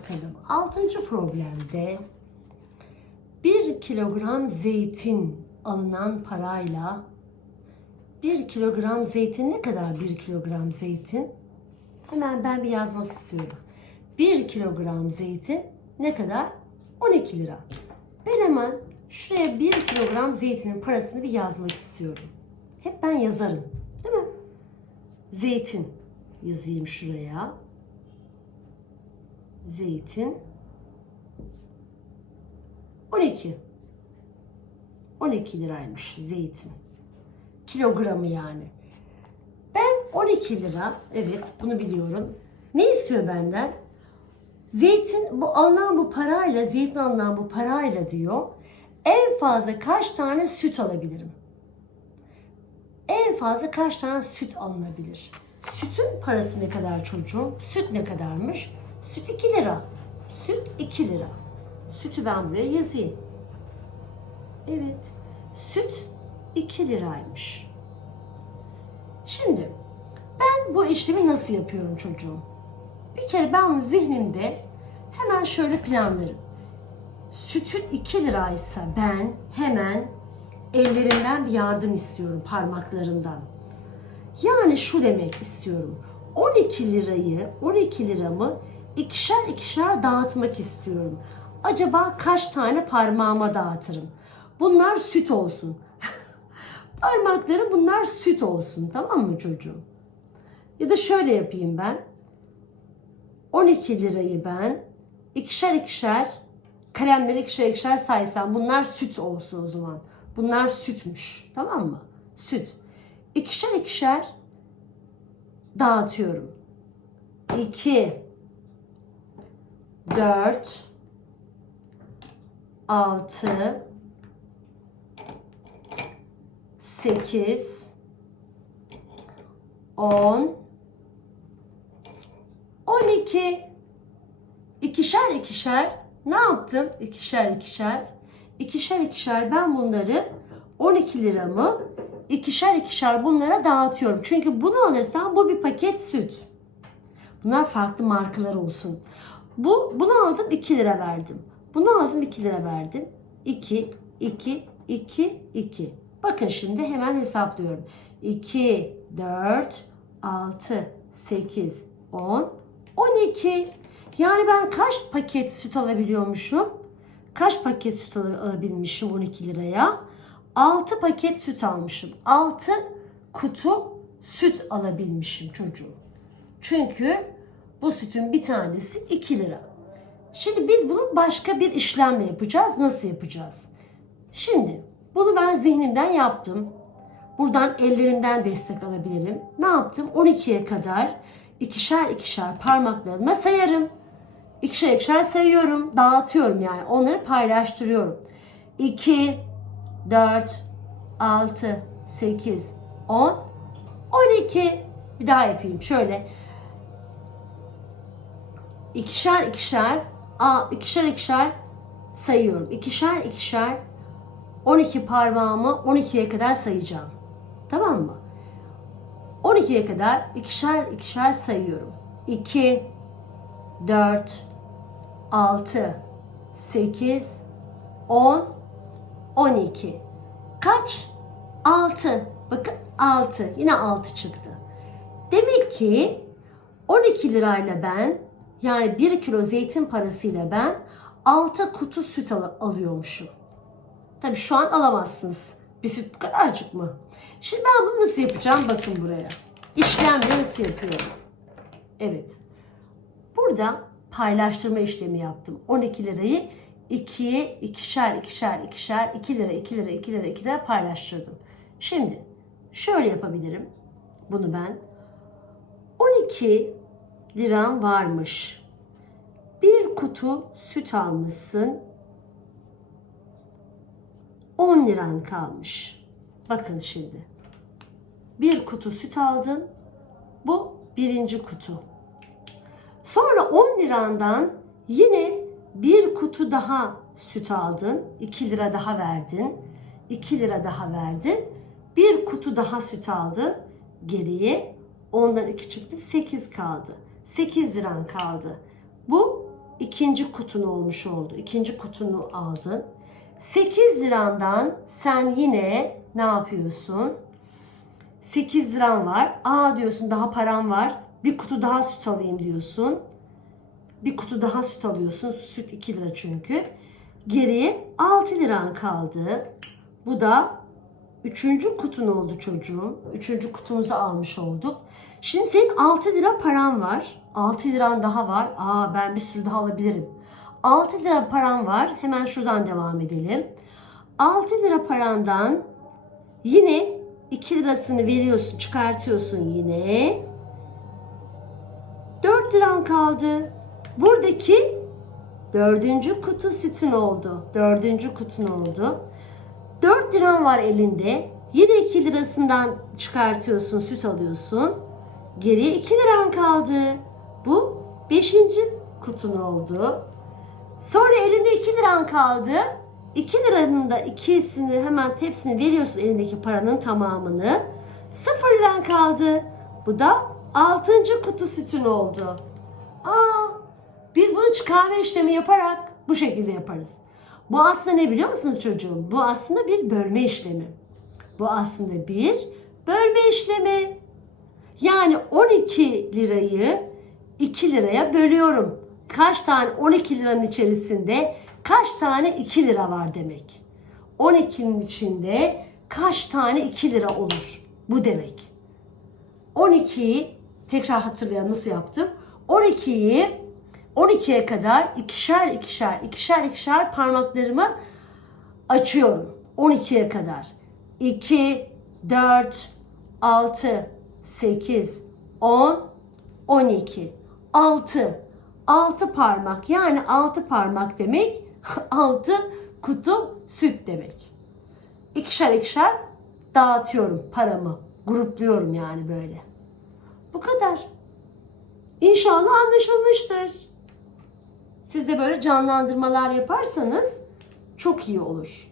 Bakalım 6. problemde 1 kilogram zeytin alınan parayla 1 kilogram zeytin ne kadar 1 kilogram zeytin? Hemen ben bir yazmak istiyorum. 1 kilogram zeytin ne kadar? 12 lira. Ben hemen şuraya 1 kilogram zeytinin parasını bir yazmak istiyorum. Hep ben yazarım. Değil mi? Zeytin yazayım şuraya. Zeytin 12. 12 liraymış zeytin. Kilogramı yani. Ben 12 lira, evet bunu biliyorum. Ne istiyor benden? Zeytin, bu alınan bu parayla, zeytin alınan bu parayla diyor, en fazla kaç tane süt alabilirim? En fazla kaç tane süt alınabilir? Sütün parası ne kadar çocuğum? Süt ne kadarmış? Süt 2 lira. Süt 2 lira. Sütü ben buraya yazayım. Evet. Süt 2 liraymış. Şimdi ben bu işlemi nasıl yapıyorum çocuğum? Bir kere ben zihnimde hemen şöyle planlarım. Sütün 2 liraysa ben hemen ellerinden bir yardım istiyorum parmaklarından. Yani şu demek istiyorum. 12 lirayı, 12 liramı ikişer ikişer dağıtmak istiyorum. Acaba kaç tane parmağıma dağıtırım? Bunlar süt olsun. Parmaklarım bunlar süt olsun. Tamam mı çocuğum? Ya da şöyle yapayım ben. 12 lirayı ben ikişer ikişer kalemleri ikişer ikişer saysam bunlar süt olsun o zaman. Bunlar sütmüş. Tamam mı? Süt. İkişer ikişer dağıtıyorum. 2 4 6 8 10 12 ikişer ikişer ne yaptım? İkişer ikişer ikişer ikişer ben bunları 12 liramı ikişer ikişer bunlara dağıtıyorum. Çünkü bunu alırsam bu bir paket süt. Bunlar farklı markalar olsun. Bu bunu aldım 2 lira verdim. Bunu aldım 2 lira verdim. 2 2 2 2. Bakın şimdi hemen hesaplıyorum. 2 4 6 8 10 12. Yani ben kaç paket süt alabiliyormuşum? Kaç paket süt al- alabilmişim 12 liraya? 6 paket süt almışım. 6 kutu süt alabilmişim çocuğum. Çünkü bu sütün bir tanesi 2 lira. Şimdi biz bunu başka bir işlemle yapacağız. Nasıl yapacağız? Şimdi bunu ben zihnimden yaptım. Buradan ellerimden destek alabilirim. Ne yaptım? 12'ye kadar ikişer ikişer parmaklarıma sayarım. İkişer ikişer sayıyorum. Dağıtıyorum yani. Onları paylaştırıyorum. 2, 4, 6, 8, 10, 12. Bir daha yapayım. Şöyle ikişer ikişer a, ikişer ikişer sayıyorum. İkişer ikişer 12 parmağımı 12'ye kadar sayacağım. Tamam mı? 12'ye kadar ikişer ikişer sayıyorum. 2 4 6 8 10 12 Kaç? 6. Bakın 6. Yine 6 çıktı. Demek ki 12 lirayla ben yani 1 kilo zeytin parasıyla ben 6 kutu süt al- alıyormuşum. Tabi şu an alamazsınız. Bir süt bu kadarcık mı? Şimdi ben bunu nasıl yapacağım? Bakın buraya. İşlemleri nasıl yapıyorum? Evet. Burada paylaştırma işlemi yaptım. 12 lirayı 2'ye ikişer ikişer ikişer 2 lira 2 lira 2 lira 2 lira paylaştırdım. Şimdi şöyle yapabilirim. Bunu ben 12 liram varmış. Bir kutu süt almışsın. 10 liran kalmış. Bakın şimdi. Bir kutu süt aldın. Bu birinci kutu. Sonra 10 lirandan yine bir kutu daha süt aldın. 2 lira daha verdin. 2 lira daha verdin. Bir kutu daha süt aldın. Geriye ondan 2 çıktı 8 kaldı. 8 liran kaldı. Bu ikinci kutun olmuş oldu. İkinci kutunu aldın. 8 lirandan sen yine ne yapıyorsun? 8 liran var. Aa diyorsun daha param var. Bir kutu daha süt alayım diyorsun. Bir kutu daha süt alıyorsun. Süt 2 lira çünkü. Geriye 6 liran kaldı. Bu da üçüncü kutun oldu çocuğum. Üçüncü kutumuzu almış olduk. Şimdi senin 6 lira paran var. 6 liran daha var. Aa ben bir sürü daha alabilirim. 6 lira param var. Hemen şuradan devam edelim. 6 lira parandan yine 2 lirasını veriyorsun, çıkartıyorsun yine. 4 liran kaldı. Buradaki dördüncü kutu sütün oldu. Dördüncü kutun oldu. 4 liran var elinde. Yine 2 lirasından çıkartıyorsun, süt alıyorsun. Geriye 2 liran kaldı. Bu 5. kutun oldu. Sonra elinde 2 liran kaldı. 2 liranın da ikisini hemen hepsini veriyorsun elindeki paranın tamamını. 0 liran kaldı. Bu da 6. kutu sütün oldu. Aa, biz bunu çıkarma işlemi yaparak bu şekilde yaparız. Bu aslında ne biliyor musunuz çocuğum? Bu aslında bir bölme işlemi. Bu aslında bir bölme işlemi. Yani 12 lirayı 2 liraya bölüyorum. Kaç tane 12 liranın içerisinde kaç tane 2 lira var demek. 12'nin içinde kaç tane 2 lira olur? Bu demek. 12'yi tekrar hatırlayalım nasıl yaptım. 12'yi 12'ye kadar ikişer ikişer ikişer ikişer parmaklarımı açıyorum. 12'ye kadar. 2, 4, 6, 8, 10, 12. 6. 6 parmak yani 6 parmak demek 6 kutu süt demek. İkişer ikişer dağıtıyorum paramı. Grupluyorum yani böyle. Bu kadar. İnşallah anlaşılmıştır. Siz de böyle canlandırmalar yaparsanız çok iyi olur.